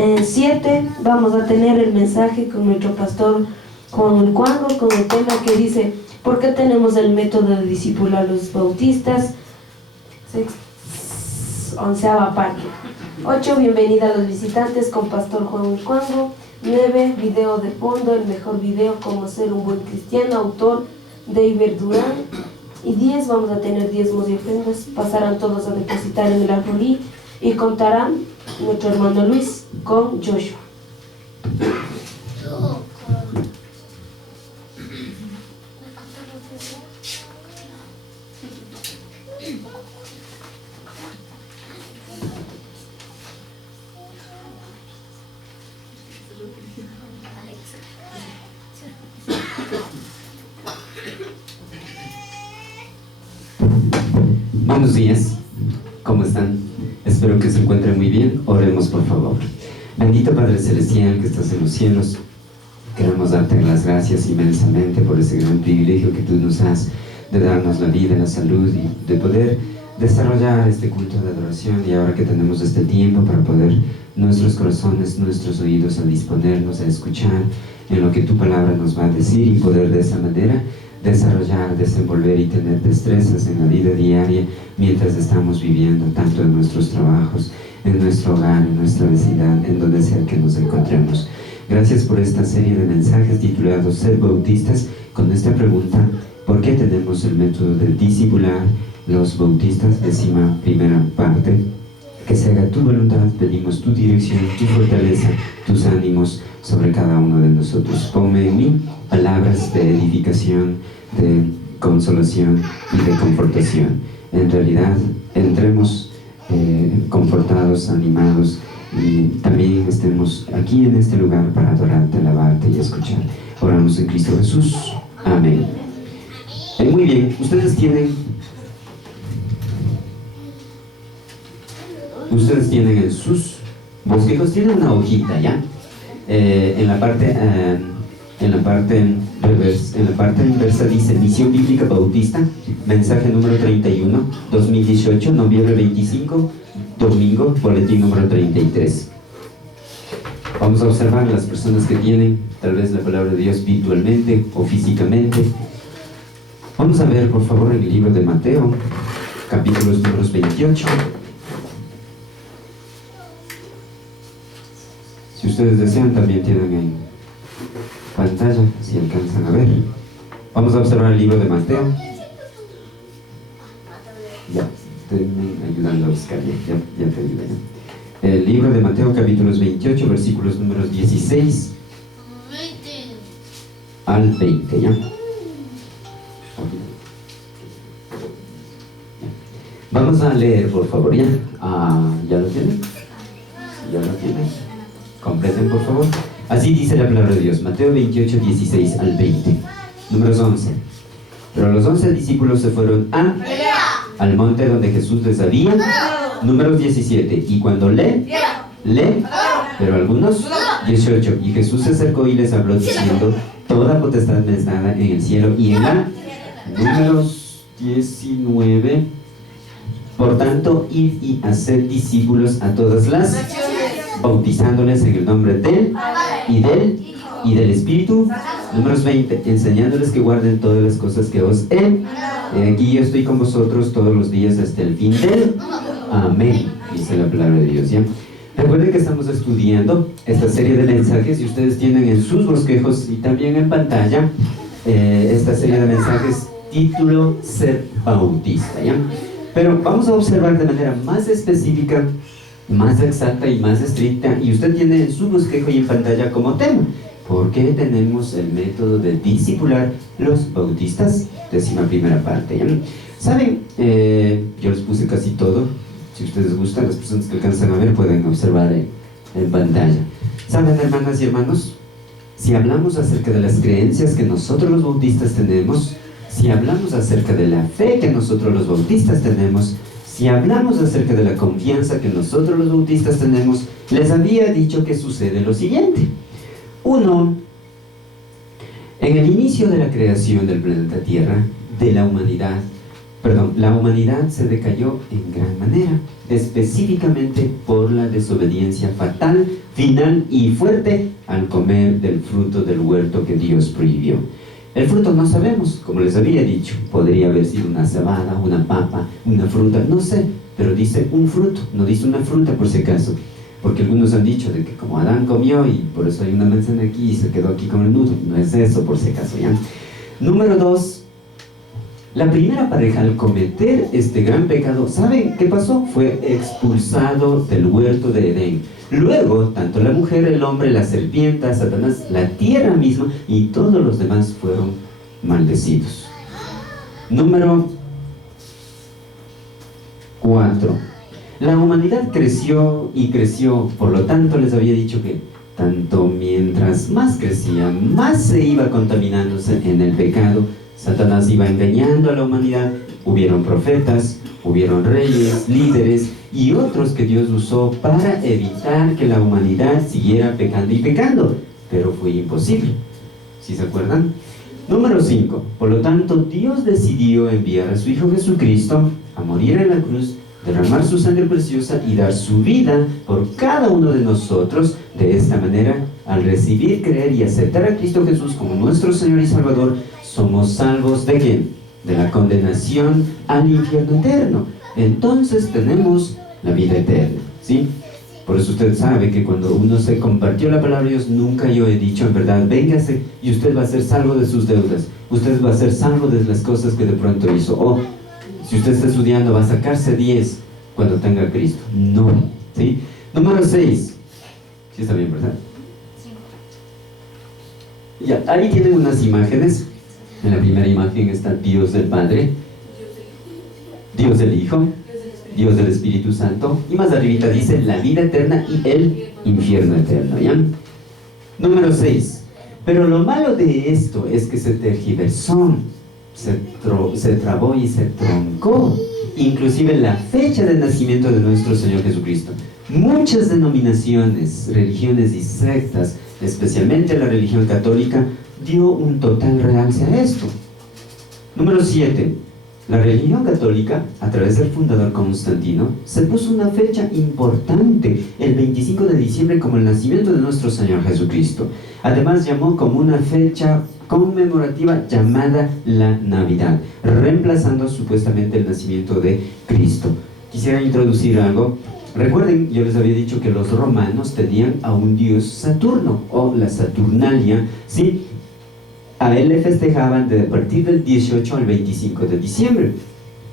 7 vamos a tener el mensaje con nuestro pastor Juan Cuango, con el tema que dice ¿por qué tenemos el método de discipular a los bautistas? 11ª parte. 8, bienvenida a los visitantes con pastor Juan Cuango. 9, video de fondo, el mejor video, cómo ser un buen cristiano, autor David Durán. Y 10, vamos a tener diezmos y ofrendas, pasarán todos a depositar en el arbolí y contarán nuestro hermano Luis con Joshua. Buenos días, ¿cómo están? Espero que se encuentren muy bien. Oremos por favor. Bendito Padre Celestial que estás en los cielos, queremos darte las gracias inmensamente por ese gran privilegio que tú nos das de darnos la vida, la salud y de poder desarrollar este culto de adoración. Y ahora que tenemos este tiempo para poder nuestros corazones, nuestros oídos a disponernos a escuchar en lo que tu palabra nos va a decir y poder de esa manera desarrollar, desenvolver y tener destrezas en la vida diaria mientras estamos viviendo tanto en nuestros trabajos, en nuestro hogar, en nuestra vecindad, en donde sea que nos encontremos. Gracias por esta serie de mensajes titulados Ser Bautistas, con esta pregunta: ¿por qué tenemos el método de discipular los bautistas? 11ª parte. Que se haga tu voluntad, pedimos tu dirección, tu fortaleza, tus ánimos sobre cada uno de nosotros. Ponme en mí palabras de edificación, de consolación y de confortación. En realidad, entremos confortados, animados, y también estemos aquí en este lugar para adorarte, alabarte y escuchar. Oramos en Cristo Jesús. Amén. Muy bien, ustedes tienen en sus bosquejos, tienen una hojita, ¿ya? En la parte inversa dice Misión Bíblica Bautista, mensaje número 31, 2018, noviembre 25, domingo, boletín número 33. Vamos a observar a las personas que tienen tal vez la palabra de Dios virtualmente o físicamente. Vamos a ver por favor en el libro de Mateo, capítulos números 28. Si ustedes desean, también tienen en pantalla, si alcanzan a ver. Vamos a observar el libro de Mateo. Ya, estoy ayudando a buscar, ya te ayudé. El libro de Mateo, capítulos 28, versículos números 16 al 20, ¿ya? Vamos a leer, por favor, ¿ya? ¿Ya lo tienen? ¿Ya lo tienen? Completen, por favor. Así dice la palabra de Dios, Mateo 28, 16 al 20. Números 11. Pero los 11 discípulos se fueron al monte donde Jesús les había. Números 17. Y cuando pero algunos 18. Y Jesús se acercó y les habló diciendo: toda potestad me es dada en el cielo y en la. Números 19. Por tanto, id y haced discípulos a todas las, bautizándoles en el nombre del y del Espíritu. Números 20, enseñándoles que guarden todas las cosas que os he. Aquí yo estoy con vosotros todos los días hasta el fin del. Amén, dice la palabra de Dios, ¿ya? Recuerden que estamos estudiando esta serie de mensajes y ustedes tienen en sus bosquejos y también en pantalla esta serie de mensajes título Ser Bautista, ¿ya? Pero vamos a observar de manera más específica, más exacta y más estricta, y usted tiene en su bosquejo y en pantalla como tema: ¿por qué tenemos el método de discipular los bautistas? 11ª parte, ¿ya? ¿Saben? Yo les puse casi todo. Si ustedes gustan, las personas que alcanzan a ver pueden observar en pantalla. ¿Saben, hermanas y hermanos? Si hablamos acerca de las creencias que nosotros los bautistas tenemos, si hablamos acerca de la fe que nosotros los bautistas tenemos, si hablamos acerca de la confianza que nosotros los bautistas tenemos, les había dicho que sucede lo siguiente. 1. En el inicio de la creación del planeta Tierra, de la humanidad, la humanidad se decayó en gran manera, específicamente por la desobediencia fatal, final y fuerte al comer del fruto del huerto que Dios prohibió. El fruto no sabemos, como les había dicho, podría haber sido una cebada, una papa, una fruta, no sé, pero dice un fruto, no dice una fruta por si acaso, porque algunos han dicho de que como Adán comió y por eso hay una manzana aquí y se quedó aquí con el nudo. No es eso por si acaso, ¿ya? Número 2. La primera pareja, al cometer este gran pecado, ¿saben qué pasó? Fue expulsado del huerto de Edén. Luego, tanto la mujer, el hombre, la serpiente, Satanás, la tierra misma y todos los demás fueron maldecidos. Número 4. La humanidad creció y creció, por lo tanto les había dicho que tanto mientras más crecía, más se iba contaminándose en el pecado. Satanás iba engañando a la humanidad. Hubieron profetas, hubieron reyes, líderes y otros que Dios usó para evitar que la humanidad siguiera pecando y pecando, pero fue imposible. ¿Sí se acuerdan? Número 5. Por lo tanto, Dios decidió enviar a su Hijo Jesucristo a morir en la cruz, derramar su sangre preciosa y dar su vida por cada uno de nosotros. De esta manera, al recibir, creer y aceptar a Cristo Jesús como nuestro Señor y Salvador, somos salvos ¿de quién? De la condenación al infierno eterno. Entonces tenemos la vida eterna, ¿sí? Por eso usted sabe que cuando uno se compartió la palabra de Dios, nunca yo he dicho en verdad, véngase y usted va a ser salvo de sus deudas, usted va a ser salvo de las cosas que de pronto hizo, o si usted está estudiando va a sacarse 10 cuando tenga a Cristo. No, ¿sí? Número 6. ¿Sí está bien, verdad? Ya, ahí tienen unas imágenes. En la primera imagen está Dios del Padre, Dios del Hijo, Dios del Espíritu Santo, y más arribita dice la vida eterna y el infierno eterno, ¿ya? Número 6. Pero lo malo de esto es que se tergiversó, se trabó y se troncó inclusive la fecha de nacimiento de nuestro Señor Jesucristo. Muchas denominaciones, religiones y sectas, especialmente la religión católica, dio un total realce a esto. Número 7. La religión católica, a través del fundador Constantino, se puso una fecha importante, el 25 de diciembre, como el nacimiento de nuestro Señor Jesucristo. Además, llamó como una fecha conmemorativa llamada la Navidad, reemplazando supuestamente el nacimiento de Cristo. Quisiera introducir algo. Recuerden, yo les había dicho que los romanos tenían a un dios Saturno, o la Saturnalia, ¿sí? A él le festejaban de a partir del 18 al 25 de diciembre.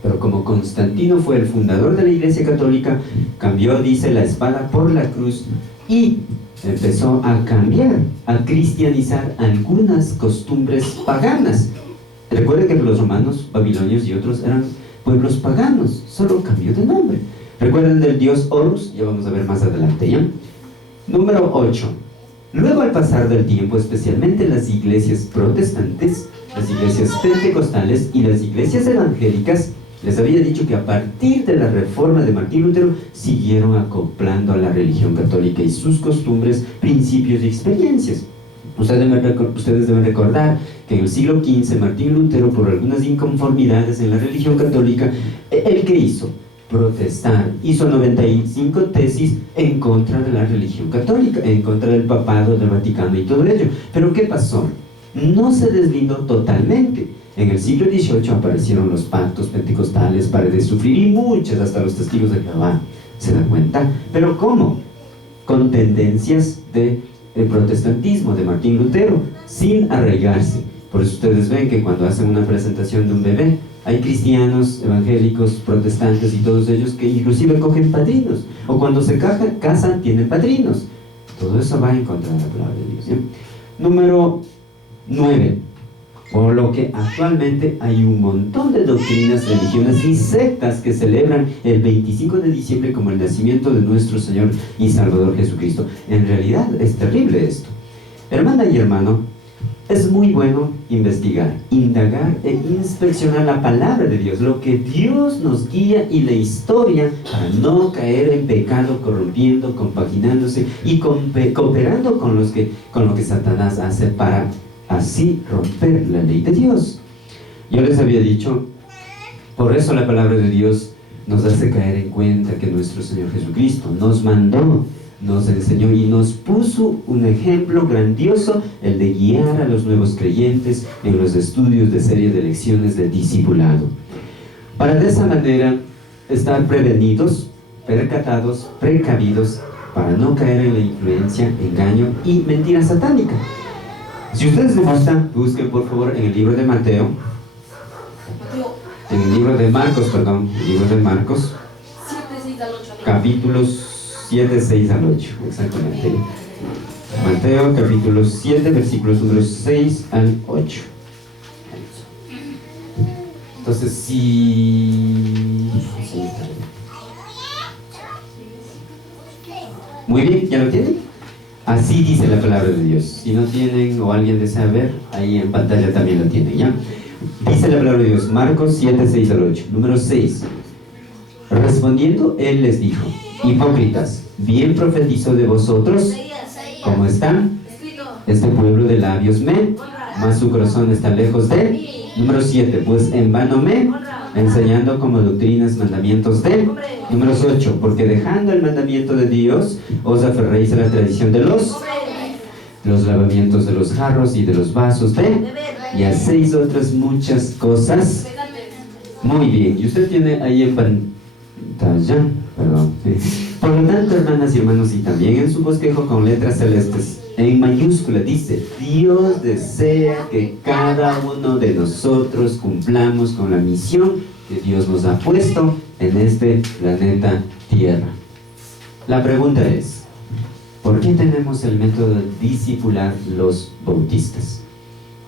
Pero como Constantino fue el fundador de la Iglesia Católica, cambió, dice, la espada por la cruz y empezó a cambiar, a cristianizar algunas costumbres paganas. Recuerden que los romanos, babilonios y otros eran pueblos paganos, solo cambió de nombre. Recuerden del dios Horus, ya vamos a ver más adelante, ¿ya? Número 8. Luego, al pasar del tiempo, especialmente las iglesias protestantes, las iglesias pentecostales y las iglesias evangélicas, les había dicho que a partir de la reforma de Martín Lutero siguieron acoplando a la religión católica y sus costumbres, principios y experiencias. Ustedes deben recordar que en el siglo XV Martín Lutero, por algunas inconformidades en la religión católica, ¿el qué hizo? Protestar. Hizo 95 tesis en contra de la religión católica, en contra del papado, del Vaticano y todo ello. Pero ¿qué pasó? No se deslindó totalmente. En el siglo XVIII aparecieron los pactos pentecostales, paredes de sufrir y muchas, hasta los testigos de Jehová. ¿Se dan cuenta? ¿Pero cómo? Con tendencias de protestantismo de Martín Lutero, sin arraigarse. Por eso ustedes ven que cuando hacen una presentación de un bebé, hay cristianos, evangélicos, protestantes y todos ellos que inclusive cogen padrinos, o cuando se casan tienen padrinos. Todo eso va en contra de la palabra de Dios, ¿sí? Número 9. Por lo que actualmente hay un montón de doctrinas, religiones y sectas que celebran el 25 de diciembre como el nacimiento de nuestro Señor y Salvador Jesucristo. En realidad es terrible esto. Hermana y hermano, es muy bueno investigar, indagar e inspeccionar la palabra de Dios, lo que Dios nos guía y la historia para no caer en pecado, corrompiendo, compaginándose y cooperando con lo que Satanás hace para así romper la ley de Dios. Yo les había dicho Por eso la palabra de Dios nos hace caer en cuenta que nuestro Señor Jesucristo nos mandó, nos enseñó y nos puso un ejemplo grandioso, el de guiar a los nuevos creyentes en los estudios de serie de lecciones de discipulado, para de esa manera estar prevenidos, percatados, precavidos, para no caer en la influencia, engaño y mentira satánica. Si ustedes les gustan, busquen por favor en el libro de Mateo, en el libro de Marcos, perdón, el libro de Marcos, 7, 6 al 8. capítulos 7, 6 al 8, exactamente. Mateo, capítulo 7, versículos números 6 al 8. Entonces, si... Muy bien, ¿ya lo tienen? Así dice la palabra de Dios. Si no tienen o alguien desea ver, ahí en pantalla también lo tienen, ¿ya? Dice la palabra de Dios, Marcos 7, 6 al 8. Número 6. Respondiendo, él les dijo: hipócritas, bien profetizó de vosotros, ¿cómo están? Este pueblo de labios me, mas su corazón está lejos de. Número 7. Pues en vano me, enseñando como doctrinas mandamientos de. Número 8. Porque dejando el mandamiento de Dios, os aferréis a la tradición de los lavamientos de los jarros y de los vasos de, y hacéis otras muchas cosas. Muy bien, y usted tiene ahí en pantalla, perdón. Por lo tanto, hermanas y hermanos, y también en su bosquejo con letras celestes, en mayúscula dice: Dios desea que cada uno de nosotros cumplamos con la misión que Dios nos ha puesto en este planeta Tierra. La pregunta es: ¿por qué tenemos el método de discipular los bautistas?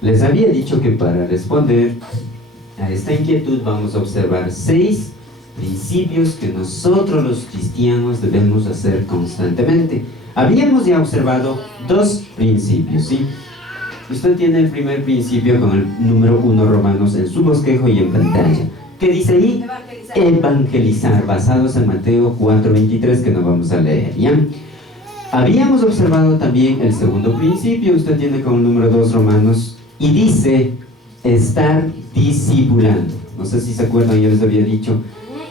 Les había dicho que para responder a esta inquietud vamos a observar 6 principios que nosotros los cristianos debemos hacer constantemente. Habíamos ya observado 2 principios, ¿sí? Usted tiene el primer principio con el número 1 Romanos en su bosquejo y en pantalla. ¿Qué dice ahí? Evangelizar, basados en Mateo 4:23, que no vamos a leer, ¿ya? Habíamos observado también el segundo principio, usted tiene con el número 2 Romanos, y dice: estar discipulando. No sé si se acuerdan, yo les había dicho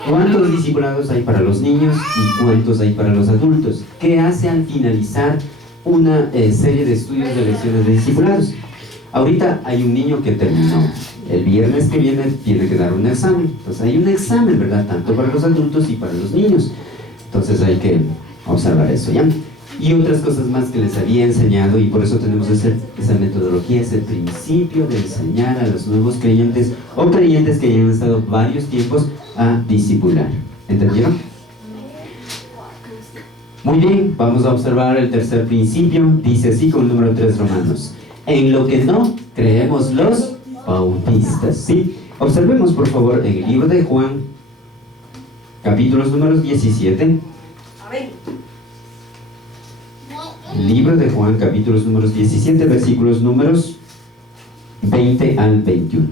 cuántos discipulados hay para los niños y cuántos hay para los adultos. ¿Qué hace al finalizar una serie de estudios de lecciones de discipulados? Ahorita hay un niño que terminó. El viernes que viene tiene que dar un examen. Entonces hay un examen, ¿verdad? Tanto para los adultos y para los niños. Entonces hay que observar eso, ¿ya? Y otras cosas más que les había enseñado, y por eso tenemos esa metodología, ese principio de enseñar a los nuevos creyentes o creyentes que ya han estado varios tiempos a discipular. ¿Entendieron? Muy bien, vamos a observar el tercer principio. Dice así con el número 3 Romanos: en lo que no creemos los bautistas, ¿sí? Observemos por favor en el libro de Juan, capítulos números 17. Libro de Juan, capítulos números 17, versículos números 20 al 21.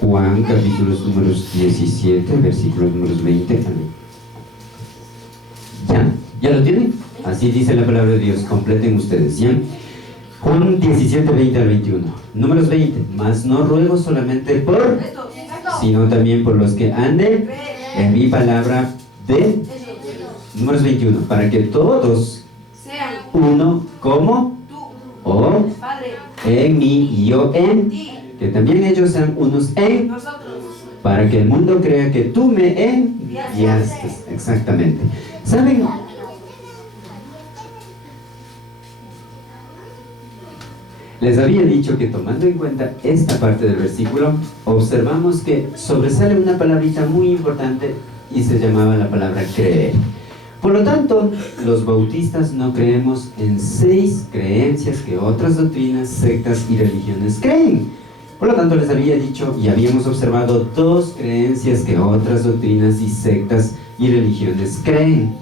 Juan, capítulos números 17, versículos números 20 al 21. ¿Ya lo tienen? Así dice la palabra de Dios, completen ustedes, ¿ya? Juan 17, 20 al 21. Números 20. Mas no ruego solamente por, sino también por los que anden en mi palabra de... Números 21. Para que todos sean uno como o en mí y yo en, que también ellos sean unos en, para que el mundo crea que tú me enviaste. Exactamente. ¿Saben? Les había dicho que tomando en cuenta esta parte del versículo, observamos que sobresale una palabrita muy importante y se llamaba la palabra creer. Por lo tanto, los bautistas no creemos en 6 creencias que otras doctrinas, sectas y religiones creen. Por lo tanto, les había dicho y habíamos observado 2 creencias que otras doctrinas y sectas y religiones creen.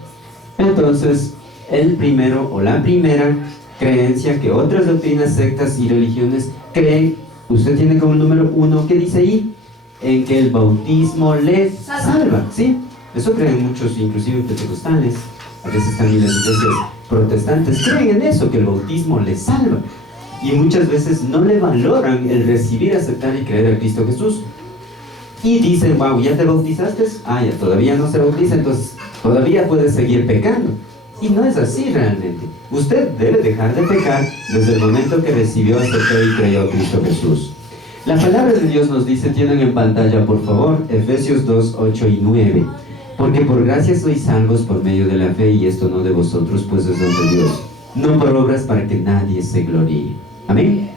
Entonces, el primero o la primera creencia que otras doctrinas, sectas y religiones creen, usted tiene como el número 1, ¿qué dice ahí? En que el bautismo le salva, ¿sí? Eso creen muchos, inclusive pentecostales. A veces también las iglesias protestantes creen en eso, que el bautismo les salva. Y muchas veces no le valoran el recibir, aceptar y creer a Cristo Jesús. Y dicen, wow, ¿ya te bautizaste? Ah, ya todavía no se bautiza, entonces todavía puedes seguir pecando. Y no es así realmente. Usted debe dejar de pecar desde el momento que recibió, aceptó y creyó a Cristo Jesús. La palabra de Dios nos dice, tienen en pantalla por favor, Efesios 2, 8 y 9. Porque por gracia sois salvos por medio de la fe, y esto no de vosotros, pues es don de Dios, no por obras para que nadie se gloríe. Amén.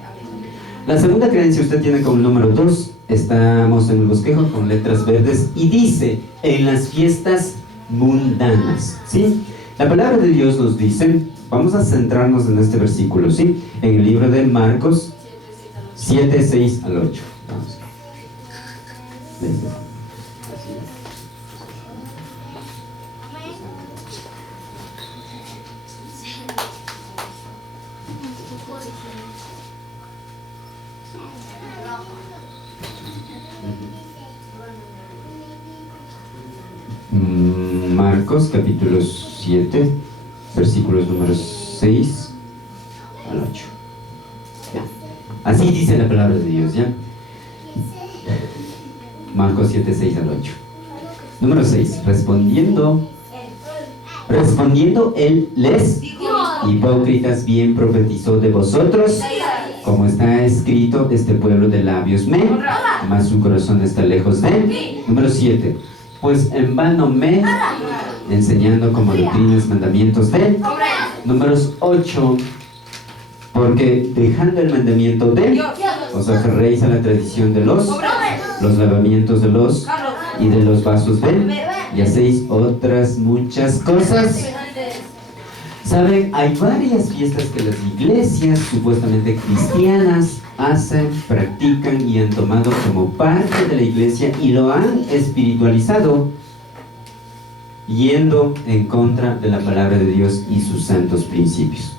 La segunda creencia usted tiene como número 2. Estamos en el bosquejo con letras verdes y dice, en las fiestas mundanas, ¿sí? La palabra de Dios nos dice, vamos a centrarnos en este versículo, ¿sí? En el libro de Marcos 7, 6 al 8. Vamos. Marcos capítulo 7, versículos números 6 al 8. Ya. Así dice la palabra de Dios, ¿ya? Marcos 7, 6 al 8. Número 6. Respondiendo él les dijo, hipócritas, bien profetizó de vosotros, como está escrito, este pueblo de labios me, mas su corazón está lejos de él. Número 7. Pues en vano me, enseñando como doctrinas, mandamientos de él. Números 8. Porque dejando el mandamiento de, os aferréis a la tradición de los lavamientos de los y de los vasos de, y hacéis otras muchas cosas. Saben, hay varias fiestas que las iglesias supuestamente cristianas hacen, practican y han tomado como parte de la iglesia y lo han espiritualizado, yendo en contra de la palabra de Dios y sus santos principios.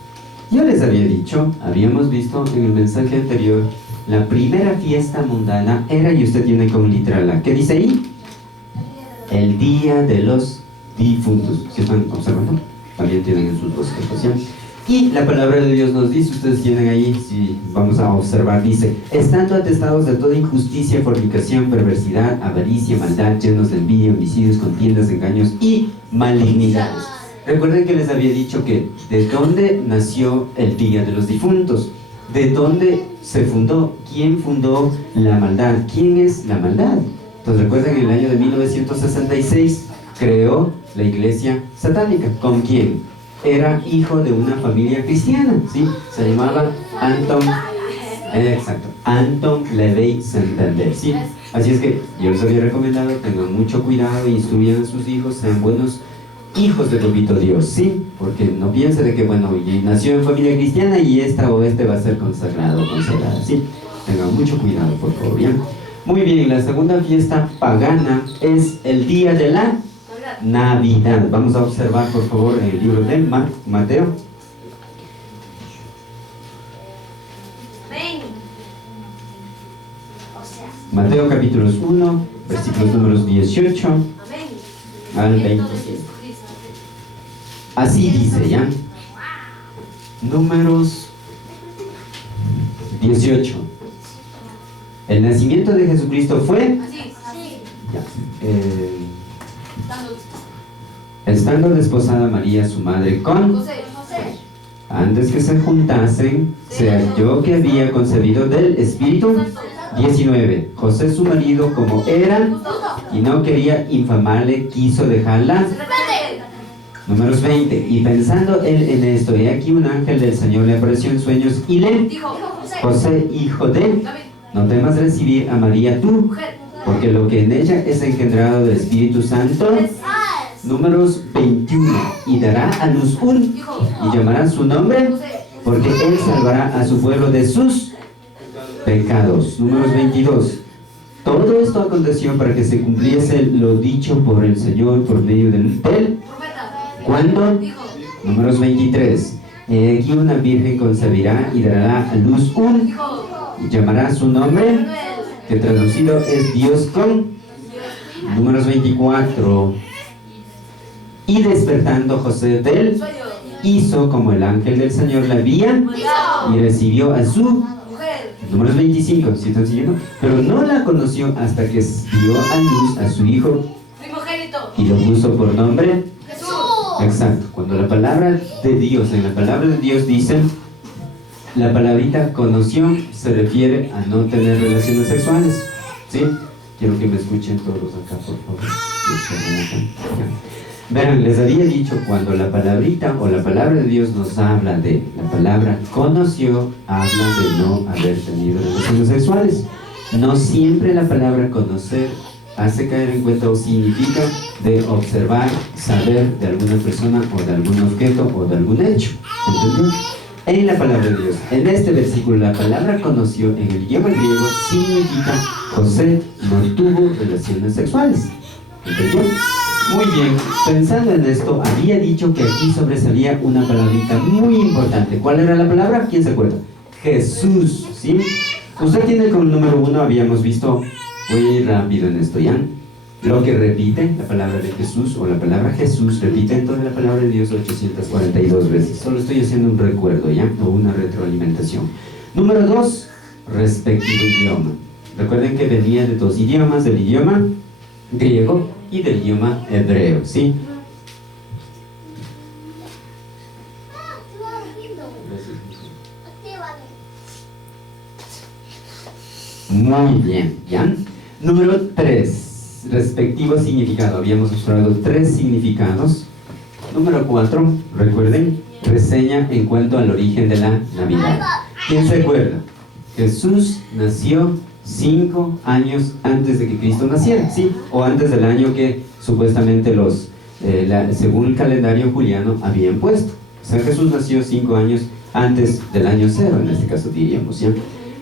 Yo les había dicho, habíamos visto en el mensaje anterior, la primera fiesta mundana era, y usted tiene como literal, ¿qué dice ahí? El Día de los Difuntos. ¿Sí están observando? También tienen en sus bosquejos, ¿ya? Y la palabra de Dios nos dice, ustedes tienen ahí, si vamos a observar, dice, estando atestados de toda injusticia, fornicación, perversidad, avaricia, maldad, llenos de envidia, homicidios, contiendas, engaños y malignidades. Recuerden que les había dicho que de dónde nació el Día de los Difuntos, de dónde se fundó, quién fundó la maldad, quién es la maldad. Entonces recuerden, en el año de 1966 creó la iglesia satánica. ¿Con quién? Era hijo de una familia cristiana, ¿sí? Se llamaba Anton LaVey Santander, ¿sí? Así es que yo les había recomendado, tengan mucho cuidado, instruyan a sus hijos, sean buenos hijos de Papito Dios, ¿sí? Porque no piense de que, bueno, y nació en familia cristiana y esta o este va a ser consagrado o consagrada, ¿sí? Tengan mucho cuidado, por favor, ¿bien? Muy bien, la segunda fiesta pagana es el día de la Navidad. Vamos a observar, por favor, en el libro de Mateo. Mateo capítulos 1, versículos números 18 al 27. Así dice, ¿ya? Números 18. El nacimiento de Jesucristo fue... Ya, estando desposada María, su madre, con... Antes que se juntasen, se halló que había concebido del Espíritu. 19. José, su marido, como era y no quería infamarle, quiso dejarla. Números 20. Y pensando él en esto, he aquí un ángel del Señor le apareció en sueños y le dijo: José, hijo de... no temas recibir a María tú, porque lo que en ella es engendrado del Espíritu Santo. Números 21. Y dará a luz un, y llamará su nombre, porque él salvará a su pueblo de sus pecados. Números 22. Todo esto aconteció para que se cumpliese lo dicho por el Señor por medio del ¿cuándo? Números 23. He aquí una virgen concebirá y dará a luz un, y llamará su nombre, que traducido es Dios con. Números 24. Y despertando José del hizo como el ángel del Señor le había y recibió a su Números 25, ¿sí están siguiendo? Pero no la conoció hasta que dio a luz a su hijo y lo puso por nombre Jesús. Exacto, cuando la palabra de Dios, en la palabra de Dios dicen, la palabrita conoció se refiere a no tener relaciones sexuales, ¿sí? Quiero que me escuchen todos acá, por favor. Vean, les había dicho, cuando la palabrita o la palabra de Dios nos habla de la palabra conoció, habla de no haber tenido relaciones sexuales. No siempre la palabra conocer hace caer en cuenta o significa de observar, saber de alguna persona o de algún objeto o de algún hecho. ¿Entendió? En la palabra de Dios, en este versículo, la palabra conoció en el idioma griego significa José no tuvo relaciones sexuales. ¿Entendió? Muy bien, pensando en esto, había dicho que aquí sobresalía una palabrita muy importante. ¿Cuál era la palabra? ¿Quién se acuerda? Jesús, ¿sí? Usted tiene como número 1, habíamos visto, voy a ir rápido en esto, ¿ya? Lo que repite la palabra de Jesús o la palabra Jesús repite en toda la palabra de Dios 842 veces. Solo estoy haciendo un recuerdo, ¿ya? O una retroalimentación. Número 2, respectivo idioma. Recuerden que venía de dos idiomas, del idioma griego y del idioma hebreo, ¿sí? Muy bien, ¿ya? Número 3, respectivo significado. Habíamos mostrado 3 significados. Número 4, recuerden, reseña en cuanto al origen de la Navidad. ¿Quién se acuerda? Jesús nació 5 años antes de que Cristo naciera, ¿sí? O antes del año que supuestamente según el calendario juliano habían puesto. O sea, Jesús nació 5 años antes del año 0, en este caso diríamos, ¿ya?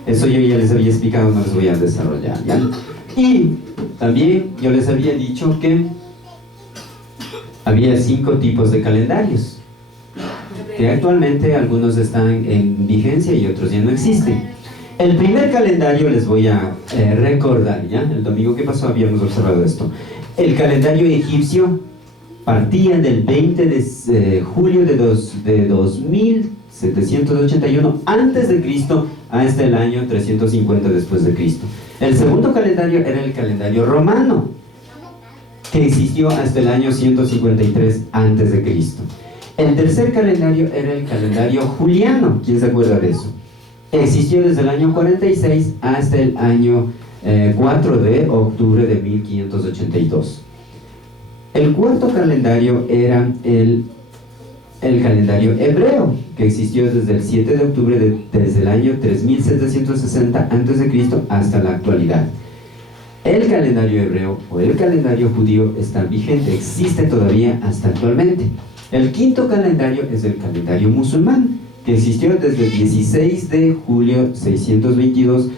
Eso yo ya les había explicado, no les voy a desarrollar, ¿ya? Y también yo les había dicho que había 5 tipos de calendarios, que actualmente algunos están en vigencia y otros ya no existen. El primer calendario les voy a recordar, ¿ya? El domingo que pasó habíamos observado esto. El calendario egipcio partía del 20 de julio de 2781 antes de Cristo hasta el año 350 después de Cristo. El segundo calendario era el calendario romano, que existió hasta el año 153 antes de Cristo. El tercer calendario era el calendario juliano. ¿Quién se acuerda de eso? Existió desde el año 46 hasta el año 4 de octubre de 1582. El cuarto calendario era el calendario hebreo, que existió desde el 7 de octubre desde el año 3760 a.C. hasta la actualidad. El calendario hebreo o el calendario judío está vigente, existe todavía hasta actualmente. El quinto calendario es el calendario musulmán, que existió desde el 16 de julio 622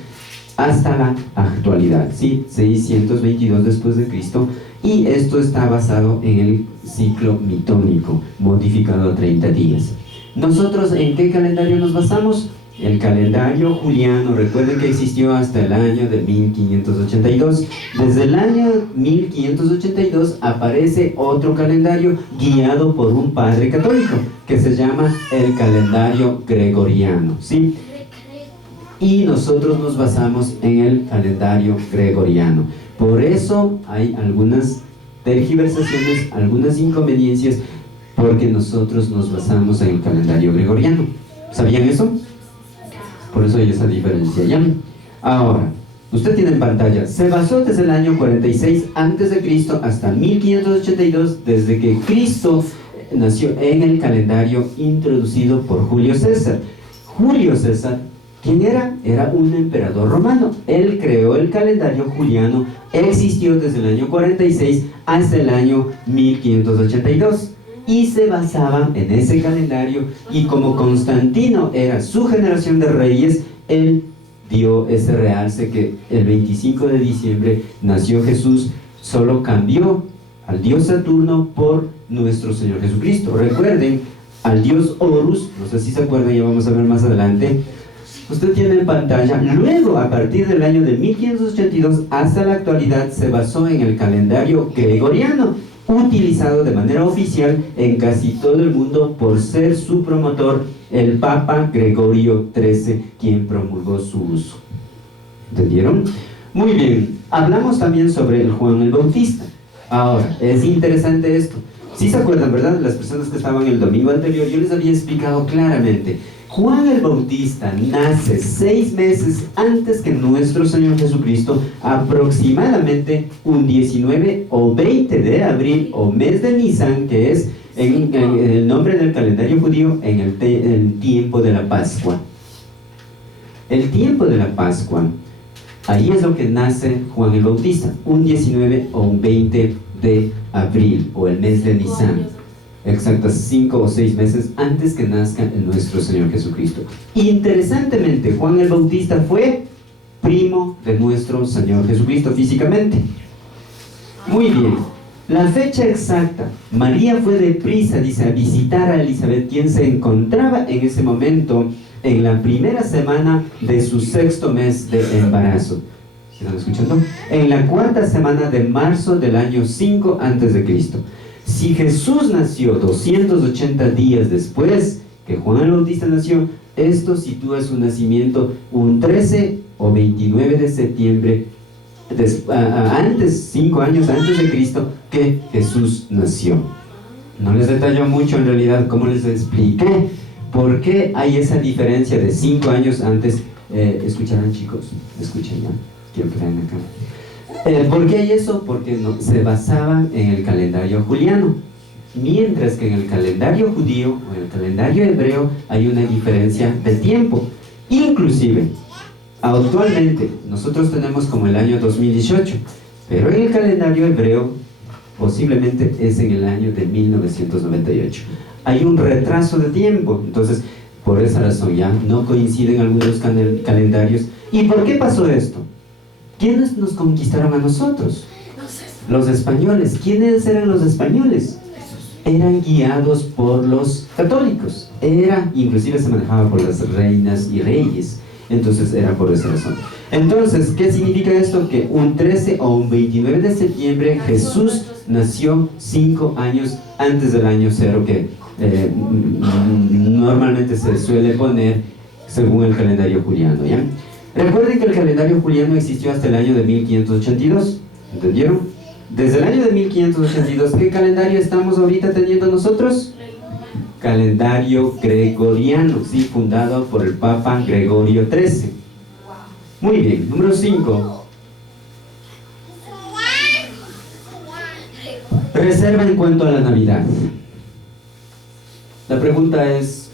hasta la actualidad, ¿sí? 622 después de Cristo, y esto está basado en el ciclo mitónico, modificado a 30 días. ¿Nosotros en qué calendario nos basamos? El calendario juliano. Recuerden que existió hasta el año de 1582. Desde el año 1582 aparece otro calendario guiado por un padre católico que se llama el calendario gregoriano, ¿sí? Y nosotros nos basamos en el calendario gregoriano. Por eso hay algunas tergiversaciones, algunas inconveniencias, porque nosotros nos basamos en el calendario gregoriano. ¿Sabían eso? Por eso hay esa diferencia, ¿ya? Ahora, usted tiene en pantalla, se basó desde el año 46 a.C. hasta 1582, desde que Cristo nació, en el calendario introducido por Julio César. Julio César, ¿quién era? Era un emperador romano. Él creó el calendario juliano, existió desde el año 46 hasta el año 1582. Y se basaba en ese calendario, y como Constantino era su generación de reyes, él dio ese realce que el 25 de diciembre nació Jesús. Solo cambió al dios Saturno por nuestro Señor Jesucristo. Recuerden, al dios Horus, no sé si se acuerdan, ya vamos a ver más adelante. Usted tiene en pantalla, luego a partir del año de 1582 hasta la actualidad se basó en el calendario gregoriano. utilizado de manera oficial en casi todo el mundo por ser su promotor, el Papa Gregorio XIII, quien promulgó su uso. ¿Entendieron? Muy bien, hablamos también sobre el Juan el Bautista. Ahora, es interesante esto. ¿Sí se acuerdan, verdad? Las personas que estaban el domingo anterior, yo les había explicado claramente. Juan el Bautista nace 6 meses antes que nuestro Señor Jesucristo, aproximadamente un 19 o 20 de abril o mes de Nisan, que es en el nombre del calendario judío, en el tiempo de la Pascua. El tiempo de la Pascua, ahí es lo que nace Juan el Bautista, un 19 o un 20 de abril o el mes de Nisan. Exactas 5 o 6 meses antes que nazca nuestro Señor Jesucristo. Interesantemente, Juan el Bautista fue primo de nuestro Señor Jesucristo físicamente. Muy bien, la fecha exacta. María fue deprisa, dice, a visitar a Elizabeth, quien se encontraba en ese momento en la primera semana de su 6º mes de embarazo. ¿Están escuchando? En la 4ª semana de marzo del año 5 a.C. Si Jesús nació 280 días después que Juan el Bautista nació, esto sitúa su nacimiento un 13 o 29 de septiembre, antes, 5 años antes de Cristo, que Jesús nació. No les detalló mucho en realidad, como les expliqué, por qué hay esa diferencia de 5 años antes. ¿Escucharán, chicos? Escuchen ya, quiero que vean acá. ¿Por qué hay eso? Porque se basaban en el calendario juliano, mientras que en el calendario judío o en el calendario hebreo hay una diferencia de tiempo. Inclusive, actualmente nosotros tenemos como el año 2018, pero en el calendario hebreo posiblemente es en el año de 1998. Hay un retraso de tiempo, entonces por esa razón ya no coinciden algunos calendarios. ¿Y por qué pasó esto? ¿Quiénes nos conquistaron a nosotros? Los españoles. ¿Quiénes eran los españoles? Eran guiados por los católicos. Inclusive se manejaba por las reinas y reyes. Entonces era por esa razón. Entonces, ¿qué significa esto? Que un 13 o un 29 de septiembre Jesús nació 5 años antes del año 0, que normalmente se suele poner según el calendario juliano, ¿ya? Recuerden que el calendario juliano existió hasta el año de 1582, ¿entendieron? Desde el año de 1582, ¿qué calendario estamos ahorita teniendo nosotros? Calendario gregoriano, sí, fundado por el Papa Gregorio XIII. Muy bien, número 5. Reserva en cuanto a la Navidad. La pregunta es,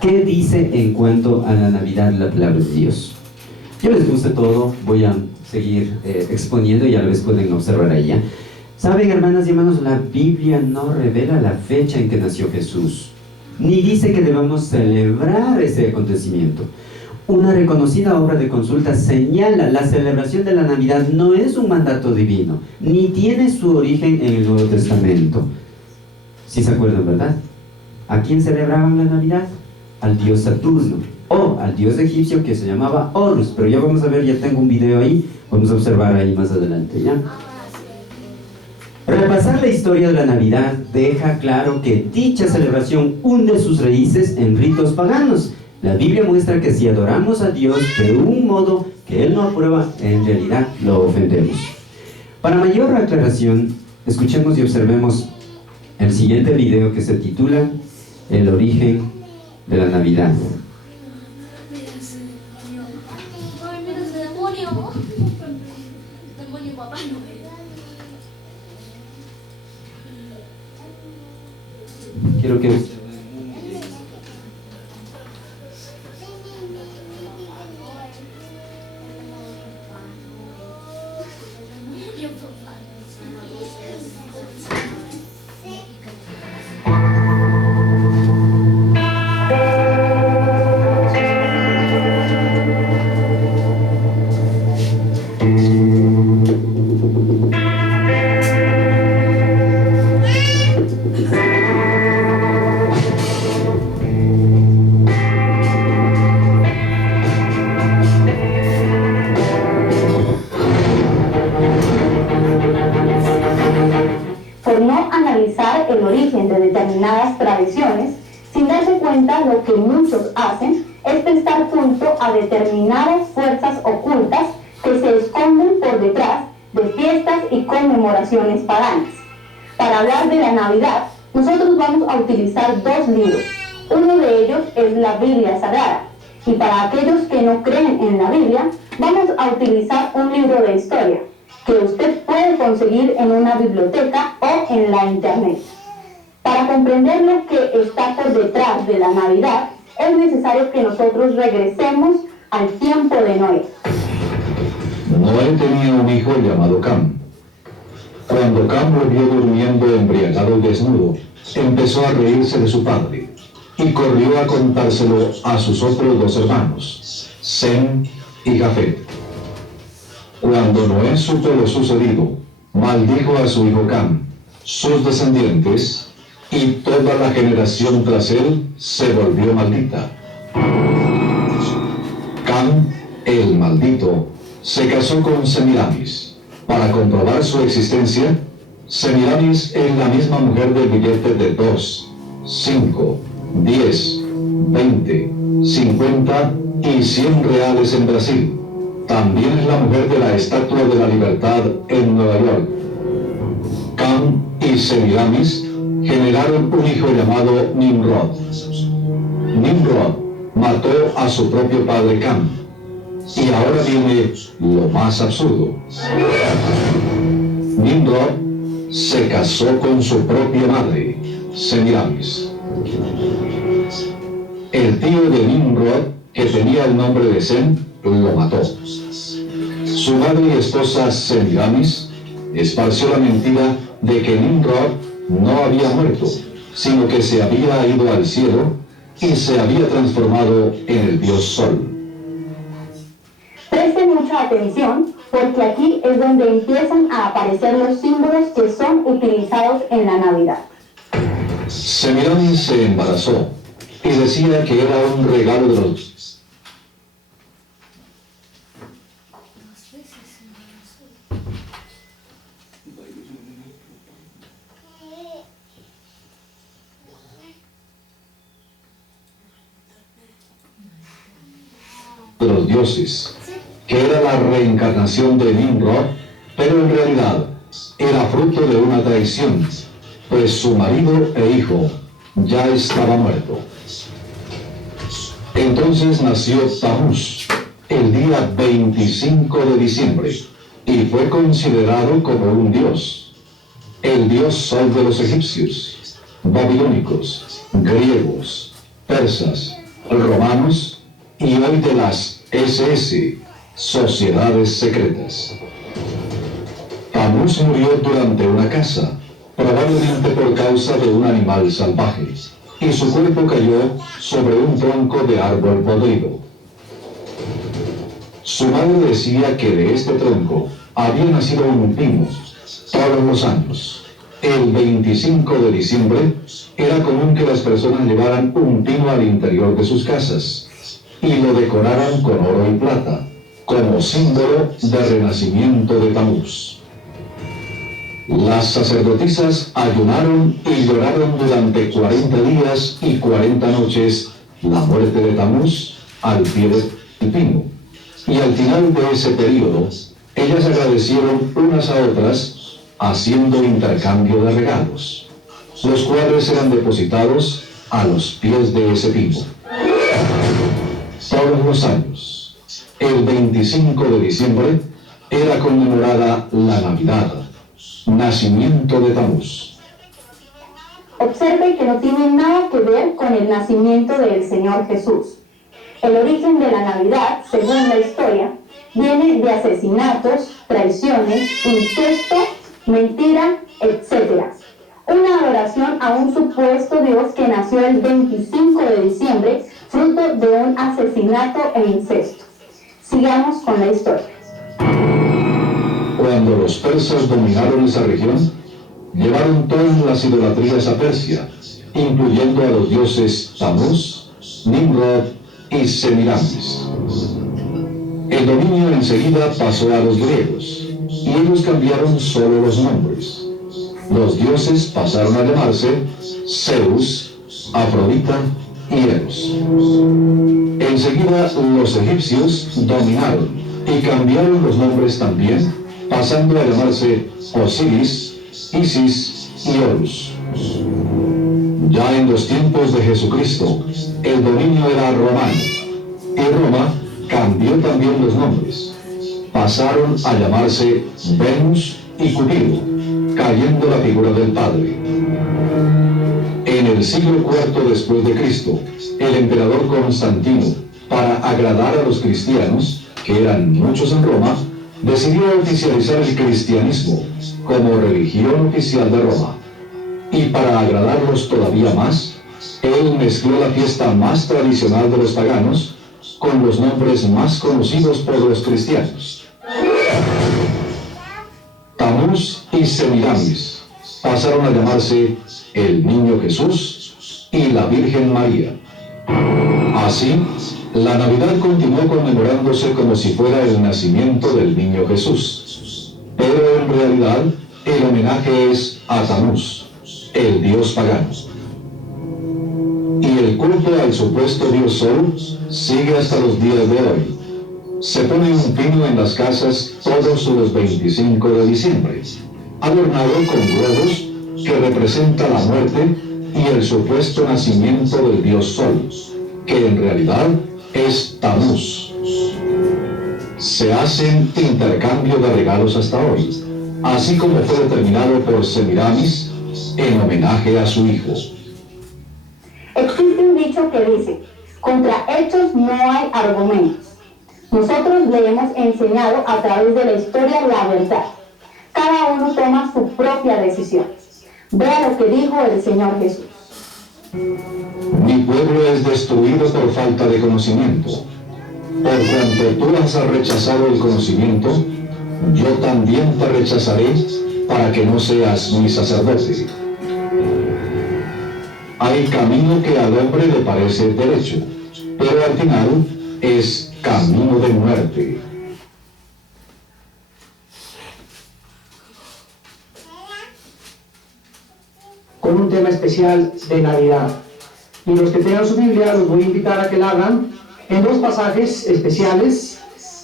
¿qué dice en cuanto a la Navidad la palabra de Dios? Yo les puse todo, voy a seguir exponiendo y a la vez pueden observar ahí, ¿ya? Saben, hermanas y hermanos, la Biblia no revela la fecha en que nació Jesús, ni dice que debamos celebrar ese acontecimiento. Una reconocida obra de consulta señala la celebración de la Navidad no es un mandato divino, ni tiene su origen en el Nuevo Testamento. ¿Sí se acuerdan, verdad? ¿A quién celebraban la Navidad? Al dios Saturno, o al dios egipcio que se llamaba Horus, pero ya vamos a ver, ya tengo un video ahí, vamos a observar ahí más adelante, ¿ya? Repasar la historia de la Navidad deja claro que dicha celebración hunde sus raíces en ritos paganos. La Biblia muestra que si adoramos a Dios de un modo que Él no aprueba, en realidad lo ofendemos. Para mayor aclaración, escuchemos y observemos el siguiente video que se titula El origen de la Navidad. Quiero que el origen de determinadas tradiciones, sin darse cuenta lo que muchos hacen es prestar culto a determinadas fuerzas ocultas que se esconden por detrás de fiestas y conmemoraciones paganas. Para hablar de la Navidad, nosotros vamos a utilizar dos libros. Uno de ellos es la Biblia Sagrada, y para aquellos que no creen en la Biblia, vamos a utilizar un libro de historia que usted puede conseguir en una biblioteca o en la internet. Para comprender lo que está por detrás de la Navidad, es necesario que nosotros regresemos al tiempo de Noé. Noé tenía un hijo llamado Cam. Cuando Cam lo vio durmiendo embriagado y desnudo, empezó a reírse de su padre y corrió a contárselo a sus otros dos hermanos, Sem y Jafet. Cuando Noé supo lo sucedido, maldijo a su hijo Cam, sus descendientes, y toda la generación tras él se volvió maldita. Cam, el maldito, se casó con Semiramis. Para comprobar su existencia, Semiramis es la misma mujer del billete de 2, 5, 10, 20, 50 y 100 reales en Brasil. También es la mujer de la Estatua de la Libertad en Nueva York. Cam y Semiramis generaron un hijo llamado Nimrod. Nimrod mató a su propio padre Cam. Y ahora viene lo más absurdo. Nimrod se casó con su propia madre, Semiramis. El tío de Nimrod, que tenía el nombre de Sem, lo mató. Su madre y esposa Semiramis esparció la mentira de que Nimrod no había muerto, sino que se había ido al cielo y se había transformado en el dios Sol. Presten mucha atención, porque aquí es donde empiezan a aparecer los símbolos que son utilizados en la Navidad. Semiramis se embarazó y decía que era un regalo de los dioses, que era la reencarnación de Nimrod, pero en realidad era fruto de una traición, pues su marido e hijo ya estaba muerto. Entonces nació Tamuz el día 25 de diciembre y fue considerado como un dios, el dios Sol de los egipcios, babilónicos, griegos, persas, romanos y hoy de las SS, sociedades secretas. Tamuz murió durante una caza, probablemente por causa de un animal salvaje, y su cuerpo cayó sobre un tronco de árbol podrido. Su madre decía que de este tronco había nacido un pino todos los años. El 25 de diciembre era común que las personas llevaran un pino al interior de sus casas y lo decoraran con oro y plata, como símbolo de renacimiento de Tamuz. Las sacerdotisas ayunaron y lloraron durante 40 días y 40 noches la muerte de Tamuz al pie del pino. Y al final de ese periodo, ellas agradecieron unas a otras haciendo intercambio de regalos, los cuales eran depositados a los pies de ese pino. Todos los años, el 25 de diciembre, era conmemorada la Navidad, nacimiento de Tamuz. Observe que no tiene nada que ver con el nacimiento del Señor Jesús. El origen de la Navidad, según la historia, viene de asesinatos, traiciones, incesto, mentira, etc. Una adoración a un supuesto Dios que nació el 25 de diciembre, fruto de un asesinato e incesto. Sigamos con la historia. Cuando los persas dominaron esa región, llevaron todas las idolatrías a Persia, incluyendo a los dioses Tamuz, Nimrod y Semiramis. El dominio enseguida pasó a los griegos, y ellos cambiaron solo los nombres. Los dioses pasaron a llamarse Zeus, Afrodita y Eros. Enseguida los egipcios dominaron y cambiaron los nombres también, pasando a llamarse Osiris, Isis y Horus. Ya en los tiempos de Jesucristo, el dominio era romano, y Roma cambió también los nombres. Pasaron a llamarse Venus y Cupido, cayendo la figura del Padre. En el siglo IV después de Cristo, el emperador Constantino, para agradar a los cristianos, que eran muchos en Roma, decidió oficializar el cristianismo como religión oficial de Roma. Y para agradarlos todavía más, él mezcló la fiesta más tradicional de los paganos con los nombres más conocidos por los cristianos. Tamuz y Semiramis pasaron a llamarse el Niño Jesús y la Virgen María. Así, la Navidad continuó conmemorándose como si fuera el nacimiento del Niño Jesús. Pero en realidad, el homenaje es a Tamuz, el dios pagano. Y el culto al supuesto dios Sol sigue hasta los días de hoy. Se pone un pino en las casas todos los 25 de diciembre, adornado con globos que representa la muerte y el supuesto nacimiento del dios Sol, que en realidad es Tamuz. Se hacen intercambio de regalos hasta hoy, así como fue determinado por Semiramis en homenaje a su hijo. Existe un dicho que dice: contra hechos no hay argumentos. Nosotros le hemos enseñado a través de la historia la verdad. Cada uno toma su propia decisión. Vea lo que dijo el Señor Jesús. Mi pueblo es destruido por falta de conocimiento. Por cuanto tú has rechazado el conocimiento, yo también te rechazaré para que no seas mi sacerdote. Hay camino que al hombre le parece derecho, pero al final es camino de muerte. Con un tema especial de Navidad. Y los que tengan su Biblia los voy a invitar a que la abran en dos pasajes especiales.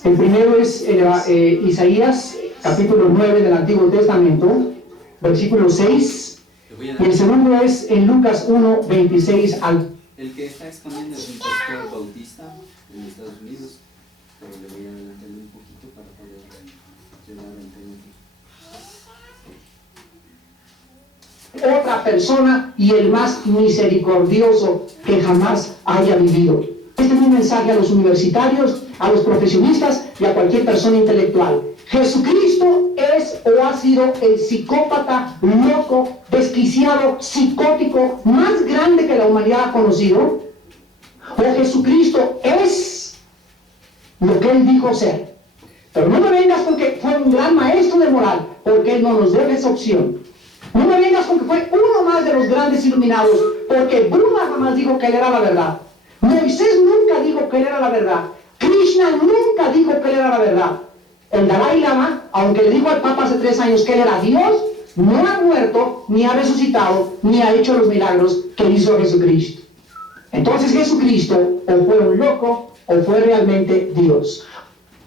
El primero es Isaías, capítulo 9 del Antiguo Testamento, versículo 6. Y el segundo es en Lucas 1, 26 al... El que está exponiendo es un pastor bautista en Estados Unidos, pero le voy a adelantar un poquito para poder llevar el tema. Otra persona y el más misericordioso que jamás haya vivido. Este es un mensaje a los universitarios, a los profesionistas y a cualquier persona intelectual. Jesucristo es o ha sido el psicópata, loco, desquiciado, psicótico más grande que la humanidad ha conocido. O Jesucristo es lo que Él dijo ser. Pero no me vengas porque fue un gran maestro de moral, porque Él no nos deja esa opción. No me vengas porque fue uno más de los grandes iluminados, porque Buda jamás dijo que Él era la verdad. Moisés nunca dijo que Él era la verdad. Krishna nunca dijo que Él era la verdad. El Dalai Lama, aunque le dijo al Papa hace 3 años que Él era Dios, no ha muerto, ni ha resucitado, ni ha hecho los milagros que hizo Jesucristo. Entonces Jesucristo o fue un loco o fue realmente Dios.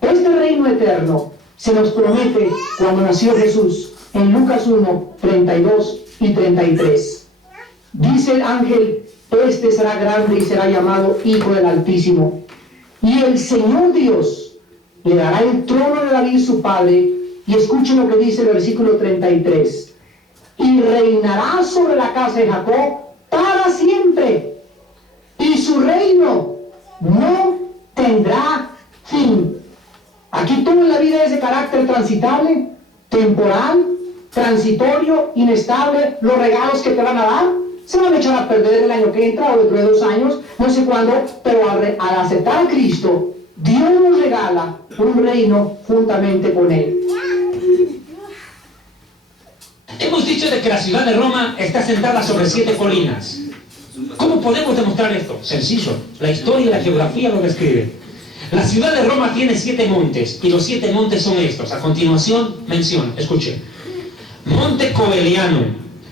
Este reino eterno se nos promete cuando nació Jesús en Lucas 1, 32 y 33. Dice el ángel: este será grande y será llamado Hijo del Altísimo. Y el Señor Dios le dará el trono de David su padre. Y escuchen lo que dice el versículo 33. Y reinará sobre la casa de Jacob para siempre. Y su reino no tendrá fin. Aquí todo en la vida es de carácter transitable, temporal, transitorio, inestable. Los regalos que te van a dar se van a echar a perder el año que entra o dentro de 2 años, no sé cuándo, pero al aceptar a Cristo, Dios nos regala un reino juntamente con Él. Hemos dicho de que la ciudad de Roma está sentada sobre 7 colinas. ¿Cómo podemos demostrar esto? Sencillo, la historia y la geografía lo describen. La ciudad de Roma tiene 7 montes, y los 7 montes son estos. A continuación, menciono, escuchen. Monte Coeliano,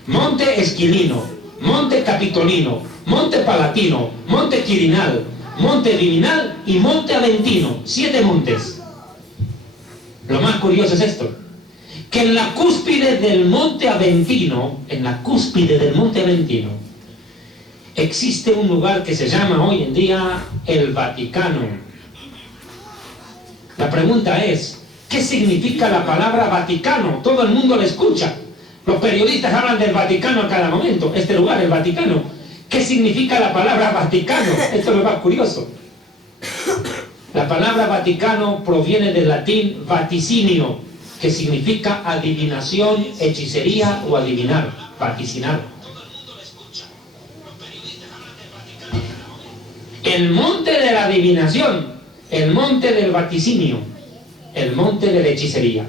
Monte Esquilino, Monte Capitolino, Monte Palatino, Monte Quirinal, Monte Viminal y Monte Aventino. 7 montes. Lo más curioso es esto, que en la cúspide del Monte Aventino, existe un lugar que se llama hoy en día el Vaticano. La pregunta es, ¿qué significa la palabra Vaticano? Todo el mundo lo escucha. Los periodistas hablan del Vaticano a cada momento. Este lugar, el Vaticano. ¿Qué significa la palabra Vaticano? Esto es lo más curioso. La palabra Vaticano proviene del latín vaticinio, que significa adivinación, hechicería o adivinar, vaticinar. El monte de la adivinación, el monte del vaticinio, el monte de la hechicería.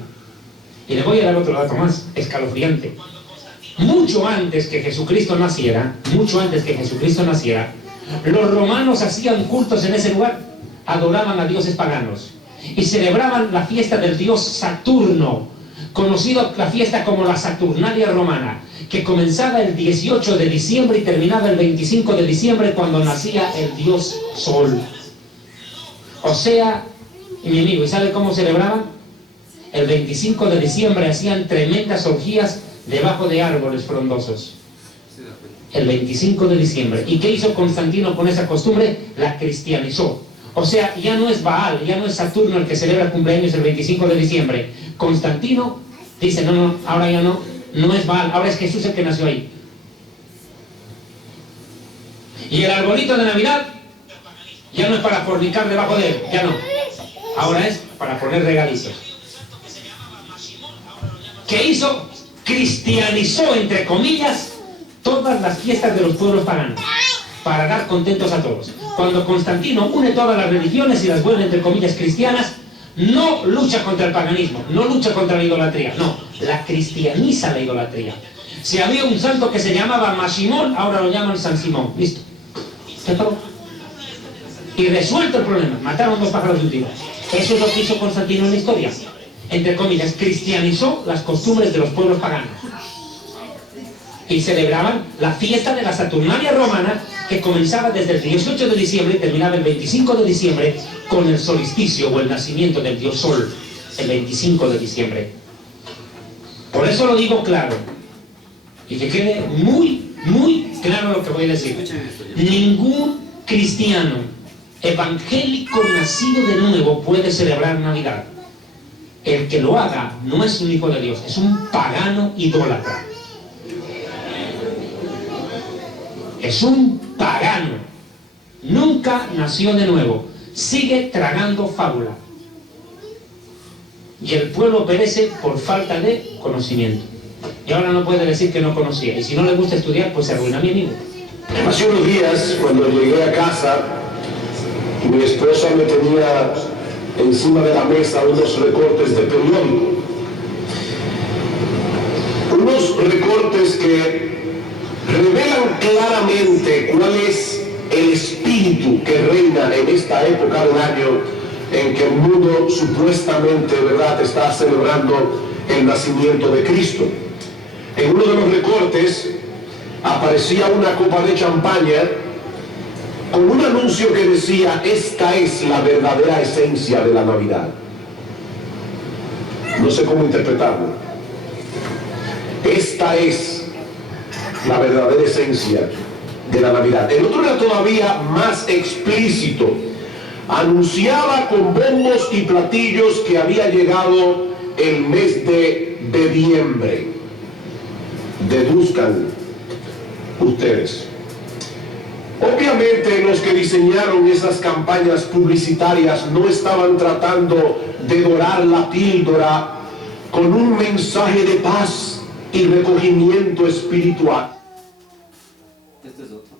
Y le voy a dar otro dato más, escalofriante. Mucho antes que Jesucristo naciera, los romanos hacían cultos en ese lugar, adoraban a dioses paganos y celebraban la fiesta del dios Saturno, conocido la fiesta como la Saturnalia romana, que comenzaba el 18 de diciembre y terminaba el 25 de diciembre cuando nacía el dios Sol. O sea, mi amigo, ¿y sabe cómo celebraban? El 25 de diciembre hacían tremendas orgías debajo de árboles frondosos. El 25 de diciembre. ¿Y qué hizo Constantino con esa costumbre? La cristianizó. O sea, ya no es Baal, ya no es Saturno el que celebra el cumpleaños el 25 de diciembre. Constantino dice, no, ahora ya no es Baal, ahora es Jesús el que nació ahí. Y el arbolito de Navidad ya no es para fornicar debajo de él, ya no. Ahora es para poner regalitos. ¿Qué hizo? Cristianizó, entre comillas, todas las fiestas de los pueblos paganos, para dar contentos a todos. Cuando Constantino une todas las religiones y las vuelve, entre comillas, cristianas, no lucha contra el paganismo, no lucha contra la idolatría, no, la cristianiza la idolatría. Si había un santo que se llamaba Mashimón, ahora lo llaman San Simón. Listo. Se acabó. Y resuelto el problema, mataron 2 pájaros de un tiro. Eso es lo que hizo Constantino en la historia. Entre comillas, cristianizó las costumbres de los pueblos paganos. Y celebraban la fiesta de la Saturnalia romana, que comenzaba desde el 18 de diciembre y terminaba el 25 de diciembre con el solsticio o el nacimiento del dios Sol, el 25 de diciembre. Por eso lo digo claro, y que quede muy, muy claro lo que voy a decir. Ningún cristiano evangélico nacido de nuevo puede celebrar Navidad. El que lo haga no es un hijo de Dios, es un pagano idólatra. Es un pagano. Nunca nació de nuevo. Sigue tragando fábula. Y el pueblo perece por falta de conocimiento. Y ahora no puede decir que no conocía. Y si no le gusta estudiar, pues se arruina, mi amigo. Hace unos días, cuando llegué a casa, mi esposa me tenía encima de la mesa unos recortes de periódico. Unos recortes que revelan claramente cuál es el espíritu que reina en esta época del año en que el mundo supuestamente, ¿verdad?, está celebrando el nacimiento de Cristo. En uno de los recortes aparecía una copa de champaña con un anuncio que decía: esta es la verdadera esencia de la Navidad. No sé cómo interpretarlo. Esta es la verdadera esencia de la Navidad. El otro era todavía más explícito. Anunciaba con bombos y platillos que había llegado el mes de diciembre. Deduzcan ustedes. Obviamente los que diseñaron esas campañas publicitarias no estaban tratando de dorar la píldora con un mensaje de paz y recogimiento espiritual. Este es otro.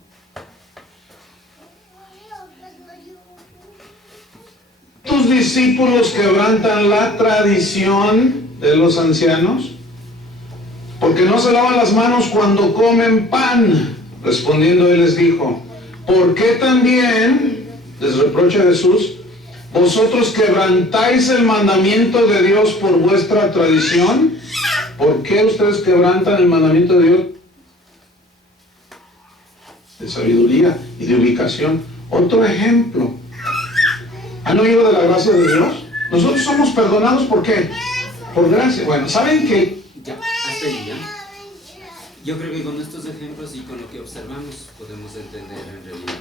¿Tus discípulos quebrantan la tradición de los ancianos? Porque no se lavan las manos cuando comen pan. Respondiendo él les dijo: ¿por qué también, les reprocha Jesús, vosotros quebrantáis el mandamiento de Dios por vuestra tradición? ¿Por qué ustedes quebrantan el mandamiento de Dios? De sabiduría y de ubicación. Otro ejemplo. ¿Han oído de la gracia de Dios? Nosotros somos perdonados, ¿por qué? Por gracia. Bueno, ¿saben qué? Ya, hasta ahí, ya. Yo creo que con estos ejemplos y con lo que observamos podemos entender en realidad.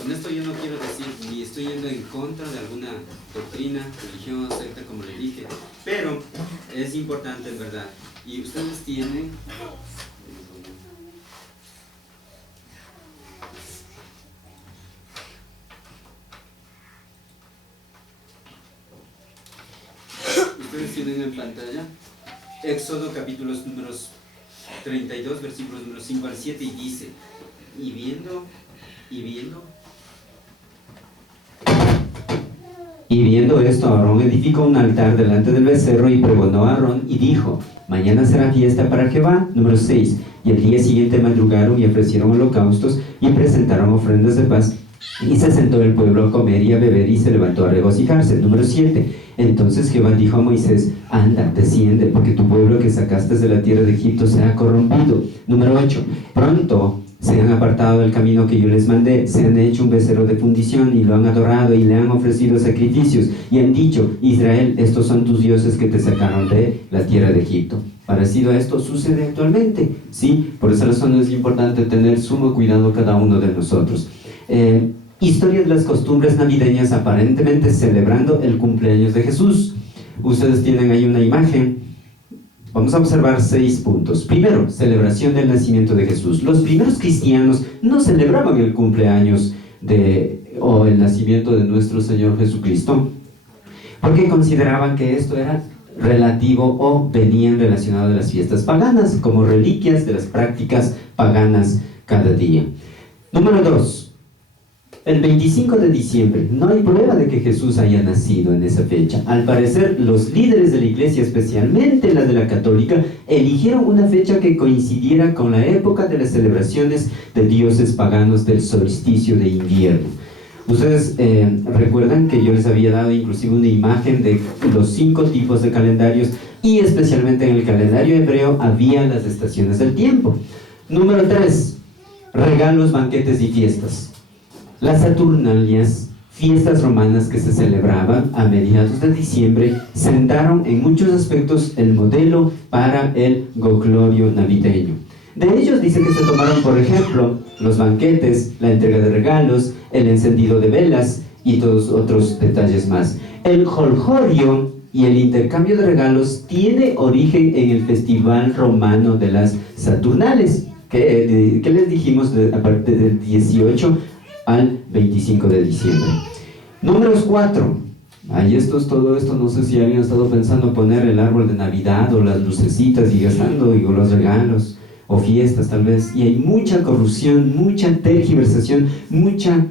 Con esto yo no quiero decir ni estoy yendo en contra de alguna doctrina, religión, secta, como le dije, pero es importante en verdad. Y ustedes tienen... Ustedes tienen en pantalla Éxodo capítulos números 32, versículos números 5 al 7, y dice, y viendo esto, Aarón edificó un altar delante del becerro y pregonó a Aarón y dijo, mañana será fiesta para Jehová. Número 6, y el día siguiente madrugaron y ofrecieron holocaustos y presentaron ofrendas de paz. Y se sentó el pueblo a comer y a beber y se levantó a regocijarse. Número 7, entonces Jehová dijo a Moisés, anda, desciende, porque tu pueblo que sacaste de la tierra de Egipto se ha corrompido. Número 8, pronto se han apartado del camino que yo les mandé, se han hecho un becerro de fundición y lo han adorado y le han ofrecido sacrificios y han dicho, Israel, estos son tus dioses que te sacaron de la tierra de Egipto. Parecido a esto sucede actualmente, ¿sí? Por esa razón es importante tener sumo cuidado cada uno de nosotros. Historia de las costumbres navideñas aparentemente celebrando el cumpleaños de Jesús. Ustedes tienen ahí una imagen. Vamos a observar 6 puntos. Primero, celebración del nacimiento de Jesús. Los primeros cristianos no celebraban el cumpleaños o el nacimiento de nuestro Señor Jesucristo, porque consideraban que esto era relativo o venían relacionado de las fiestas paganas, como reliquias de las prácticas paganas cada día. Número 2. El 25 de diciembre, no hay prueba de que Jesús haya nacido en esa fecha. Al parecer, los líderes de la iglesia, especialmente la de la católica, eligieron una fecha que coincidiera con la época de las celebraciones de dioses paganos del solsticio de invierno. Ustedes recuerdan que yo les había dado inclusive una imagen de los 5 tipos de calendarios, y especialmente en el calendario hebreo había las estaciones del tiempo. Número 3, regalos, banquetes y fiestas. Las Saturnalias, fiestas romanas que se celebraban a mediados de diciembre, sentaron en muchos aspectos el modelo para el goglorio navideño. De ellos dice que se tomaron, por ejemplo, los banquetes, la entrega de regalos, el encendido de velas y todos otros detalles más. El jolgorio y el intercambio de regalos tiene origen en el festival romano de las Saturnales, que les dijimos a partir del 18 al 25 de diciembre. Números 4. Todo esto, no sé si alguien ha estado pensando poner el árbol de Navidad o las lucecitas y gastando y los regalos o fiestas tal vez, y hay mucha corrupción, mucha tergiversación, mucha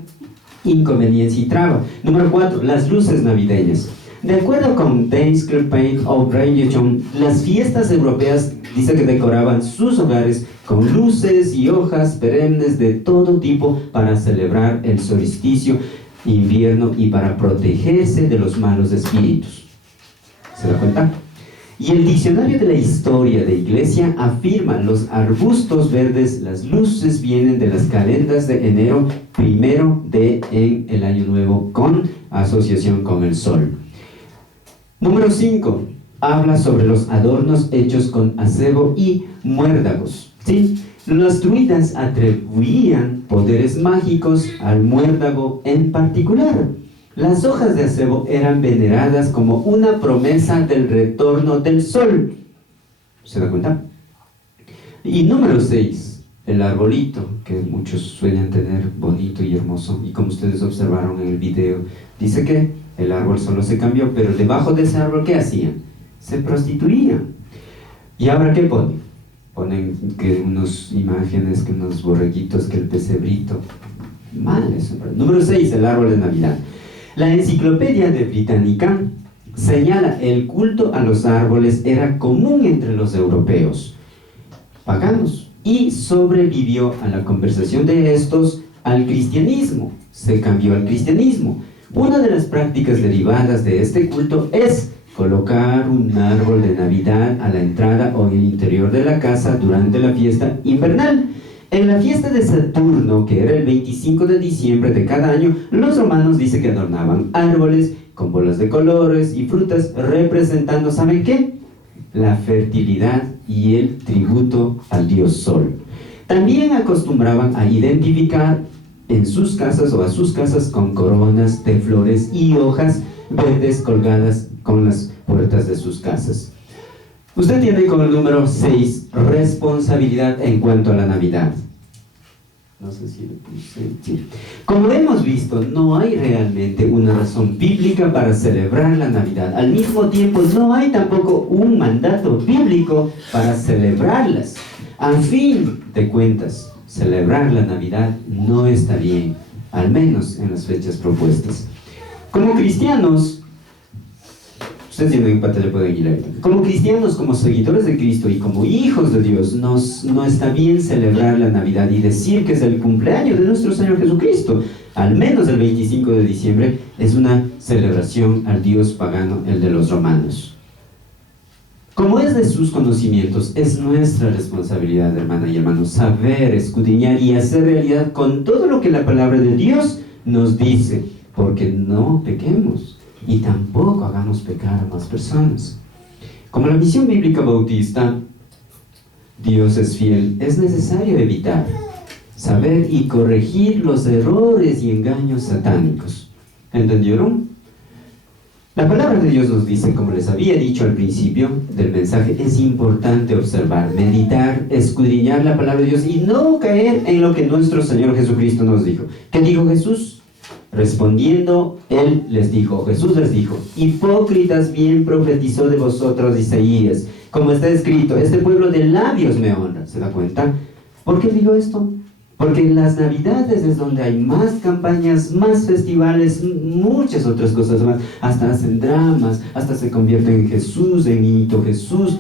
inconveniencia y traba. Número 4. Las luces navideñas. De acuerdo con James Clearpain O'Brien, las fiestas europeas dice que decoraban sus hogares con luces y hojas perennes de todo tipo para celebrar el solsticio invierno y para protegerse de los malos espíritus. ¿Se da cuenta? Y el diccionario de la historia de iglesia afirma: los arbustos verdes, las luces vienen de las calendas de enero primero en el año nuevo, con asociación con el sol. Número 5. Habla sobre los adornos hechos con acebo y muérdagos. ¿Sí? Los druidas atribuían poderes mágicos al muérdago en particular. Las hojas de acebo eran veneradas como una promesa del retorno del sol. ¿Se da cuenta? Y número 6, el arbolito, que muchos suelen tener bonito y hermoso, y como ustedes observaron en el video, dice que el árbol solo se cambió, pero debajo de ese árbol, ¿qué hacían? Se prostituían. ¿Y ahora qué ponen? Ponen que unas imágenes, que unos borreguitos, que el pesebrito. Mal eso. Número 6, el árbol de Navidad. La enciclopedia de Británica señala: el culto a los árboles era común entre los europeos paganos y sobrevivió a la conversación de estos al cristianismo. Se cambió al cristianismo. Una de las prácticas derivadas de este culto es colocar un árbol de Navidad a la entrada o en el interior de la casa durante la fiesta invernal. En la fiesta de Saturno, que era el 25 de diciembre de cada año, los romanos dicen que adornaban árboles con bolas de colores y frutas, representando, ¿saben qué? La fertilidad y el tributo al dios Sol. También acostumbraban a identificar en sus casas o a sus casas con coronas de flores y hojas verdes colgadas con las puertas de sus casas. Usted tiene con el número 6, responsabilidad en cuanto a la Navidad. No sé si le puse, sí. Como hemos visto, no hay realmente una razón bíblica para celebrar la Navidad. Al mismo tiempo, no hay tampoco un mandato bíblico para celebrarlas. A fin de cuentas, celebrar la Navidad no está bien, al menos en las fechas propuestas. Como cristianos, ustedes tienen en pantalla, pueden ir ahí. Como cristianos, como seguidores de Cristo y como hijos de Dios, no está bien celebrar la Navidad y decir que es el cumpleaños de nuestro Señor Jesucristo. Al menos el 25 de diciembre es una celebración al Dios pagano, el de los romanos. Como es de sus conocimientos, es nuestra responsabilidad, hermana y hermanos, saber, escudriñar y hacer realidad con todo lo que la palabra de Dios nos dice, porque no pequemos y tampoco hagamos pecar a más personas. Como la misión bíblica bautista, Dios es fiel, es necesario evitar, saber y corregir los errores y engaños satánicos. ¿Entendieron? La palabra de Dios nos dice, como les había dicho al principio del mensaje, es importante observar, meditar, escudriñar la palabra de Dios y no caer en lo que nuestro Señor Jesucristo nos dijo. ¿Qué dijo Jesús? Respondiendo, Jesús les dijo, hipócritas, bien profetizó de vosotros Isaías, como está escrito, este pueblo de labios me honra. ¿Se da cuenta? ¿Por qué digo esto? Porque en las Navidades es donde hay más campañas, más festivales, muchas otras cosas más. Hasta hacen dramas, hasta se convierten en Jesús, en niñito Jesús.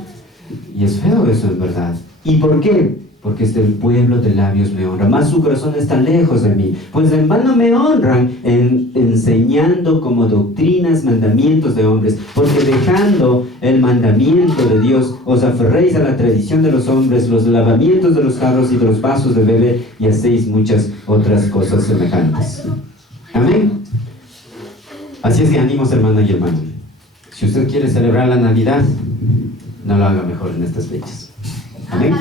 Y es feo eso, en verdad. ¿Y por qué? Porque es del pueblo de labios me honra, más su corazón está lejos de mí. Pues en vano me honran enseñando como doctrinas mandamientos de hombres, porque dejando el mandamiento de Dios, os aferréis a la tradición de los hombres, los lavamientos de los jarros y de los vasos de beber, y hacéis muchas otras cosas semejantes. Amén. Así es que ánimos, hermana y hermano. Si usted quiere celebrar la Navidad, no lo haga mejor en estas fechas. Amén.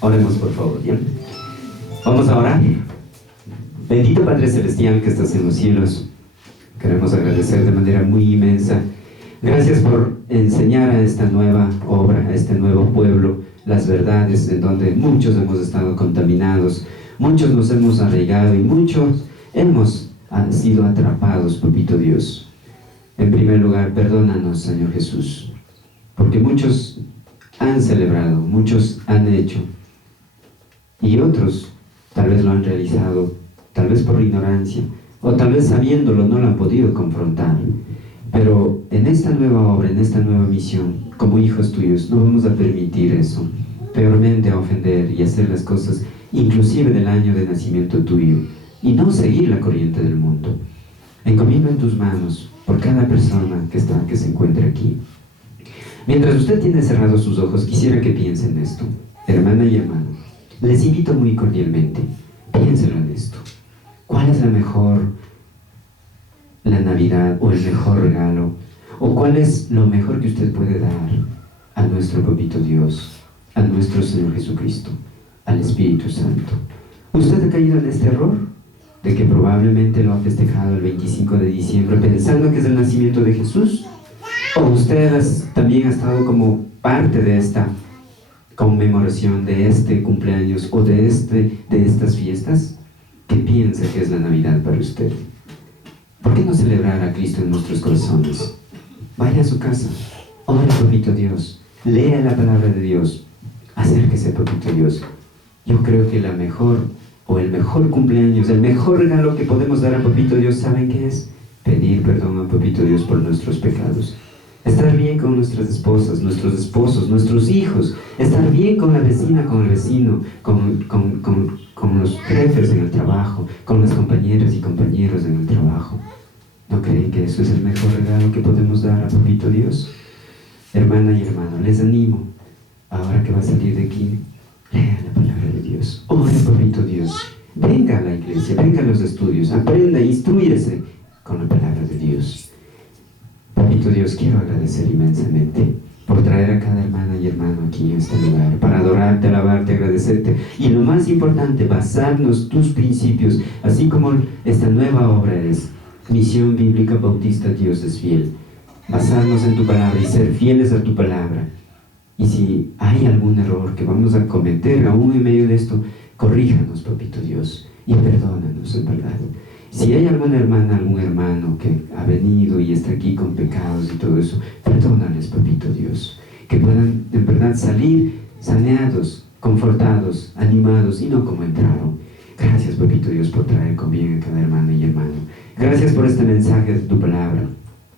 Oremos, por favor, ¿bien? Vamos a orar. Bendito Padre Celestial que estás en los cielos, queremos agradecer de manera muy inmensa. Gracias por enseñar a esta nueva obra, a este nuevo pueblo, las verdades en donde muchos hemos estado contaminados, muchos nos hemos arraigado y muchos hemos sido atrapados, papito Dios. En primer lugar, perdónanos, Señor Jesús, porque muchos han celebrado, muchos han hecho, y otros tal vez lo han realizado, tal vez por ignorancia, o tal vez sabiéndolo no lo han podido confrontar. Pero en esta nueva obra, en esta nueva misión, como hijos tuyos, no vamos a permitir eso, peormente a ofender y hacer las cosas inclusive del año de nacimiento tuyo, y no seguir la corriente del mundo. Encomiendo en tus manos por cada persona que se encuentre aquí. Mientras usted tiene cerrados sus ojos, quisiera que piensen en esto. Hermana y hermano, les invito muy cordialmente, piénsenlo en esto. ¿Cuál es la Navidad o el mejor regalo? ¿O cuál es lo mejor que usted puede dar a nuestro papito Dios, a nuestro Señor Jesucristo, al Espíritu Santo? ¿Usted ha caído en este error? De que probablemente lo ha festejado el 25 de diciembre pensando que es el nacimiento de Jesús. ¿O usted también ha estado como parte de esta conmemoración, de este cumpleaños o de estas fiestas? ¿Qué piensa que es la Navidad para usted? ¿Por qué no celebrar a Cristo en nuestros corazones? Vaya a su casa, ore, papito Dios, lea la palabra de Dios, acérquese, papito Dios. Yo creo que el mejor cumpleaños, el mejor regalo que podemos dar a papito Dios, ¿saben qué es? Pedir perdón a papito Dios por nuestros pecados. Estar bien con nuestras esposas, nuestros esposos, nuestros hijos. Estar bien con la vecina, con el vecino, con los jefes en el trabajo, con las compañeras y compañeros en el trabajo. ¿No creen que eso es el mejor regalo que podemos dar a Papito Dios? Hermana y hermano, les animo, ahora que va a salir de aquí, lea la palabra de Dios, ore a Papito Dios, venga a la iglesia, venga a los estudios, aprenda, instrúyase con la palabra de Dios. Papito Dios, quiero agradecer inmensamente por traer a cada hermana y hermano aquí en este lugar, para adorarte, alabarte, agradecerte, y lo más importante, basarnos tus principios, así como esta nueva obra es Misión Bíblica Bautista Dios es Fiel. Basarnos en tu palabra y ser fieles a tu palabra. Y si hay algún error que vamos a cometer aún en medio de esto, corríjanos, Papito Dios, y perdónanos en verdad. Si hay alguna hermana, algún hermano que ha venido y está aquí con pecados y todo eso, perdónales, Papito Dios, que puedan en verdad salir saneados, confortados, animados y no como entraron. Gracias, Papito Dios, por traer con bien a cada hermana y hermano. Gracias por este mensaje de tu palabra.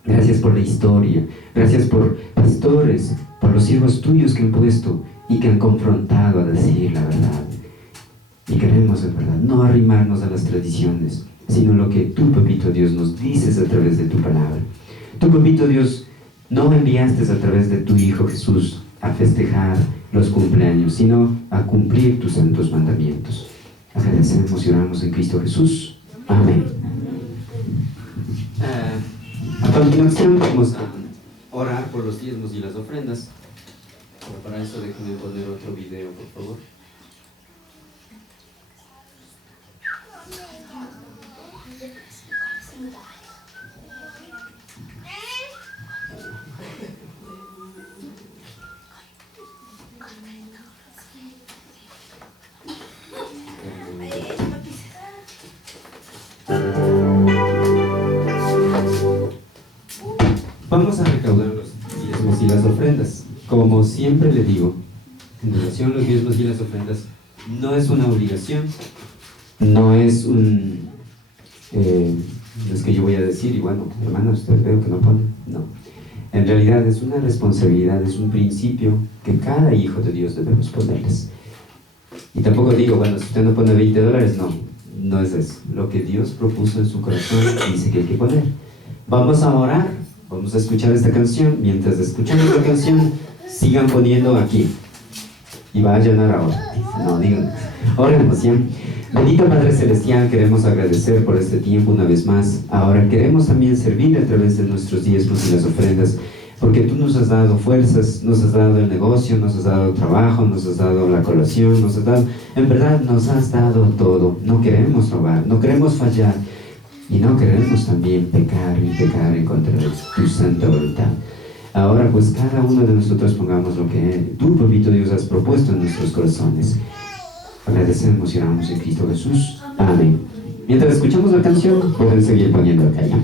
Gracias por la historia. Gracias por pastores, por los siervos tuyos que han puesto y que han confrontado a decir la verdad. Y queremos, en verdad, no arrimarnos a las tradiciones, sino lo que tú, Papito Dios, nos dices a través de tu palabra. Tú, Papito Dios, no enviaste a través de tu Hijo Jesús a festejar los cumpleaños, sino a cumplir tus santos mandamientos. Agradecemos y oramos en Cristo Jesús. Amén. A continuación vamos a orar por los diezmos y las ofrendas. Pero para eso déjenme poner otro video, por favor. Vamos a recaudar los diezmos y las ofrendas. Como siempre le digo, en relación a los diezmos y las ofrendas, no es una obligación, no es un... no es que yo voy a decir, y bueno, hermana, usted veo que no pone. No. En realidad es una responsabilidad, es un principio que cada hijo de Dios debemos ponerles. Y tampoco digo, bueno, si usted no pone $20, no es eso. Lo que Dios propuso en su corazón dice que hay que poner. Vamos a orar, vamos a escuchar esta canción. Mientras escuchamos la canción, sigan poniendo aquí. Y va a llenar ahora. No, digan, oremos, ¿ya? Bendito Padre Celestial, queremos agradecer por este tiempo una vez más. Ahora queremos también servir a través de nuestros diezmos y las ofrendas, porque tú nos has dado fuerzas, nos has dado el negocio, nos has dado trabajo, nos has dado la colación, nos has dado, en verdad nos has dado todo. No queremos robar, no queremos fallar y no queremos también pecar y pecar en contra de tu santa voluntad. Ahora pues cada uno de nosotros pongamos lo que tú, Papito Dios, has propuesto en nuestros corazones. Agradecemos y oramos en Cristo Jesús. Amén. Mientras escuchamos la canción, pueden seguir poniendo acá ya.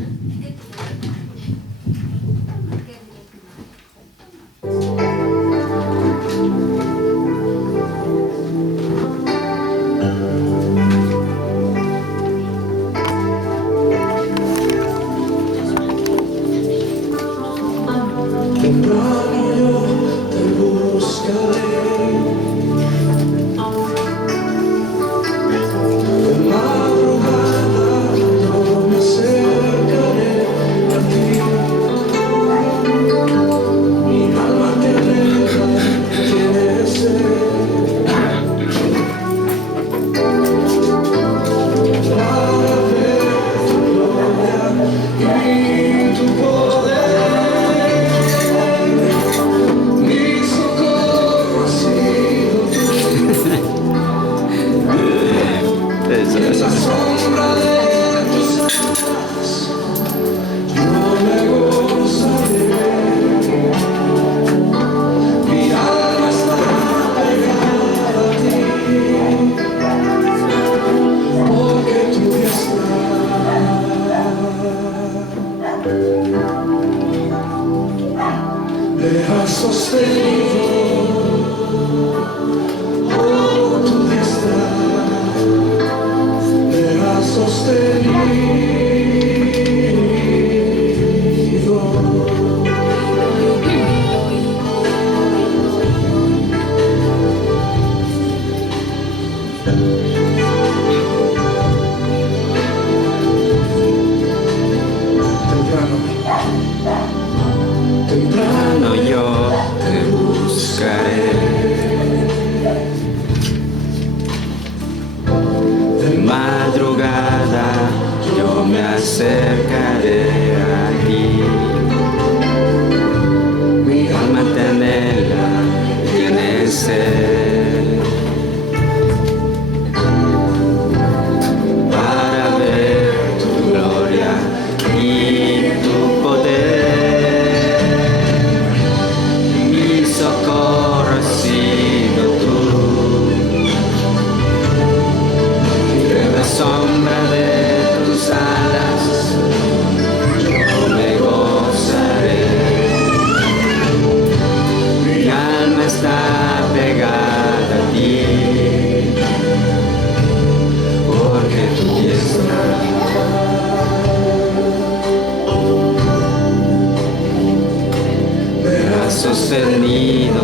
sostenido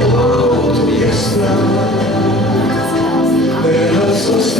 por tu diestra, me has sostenido.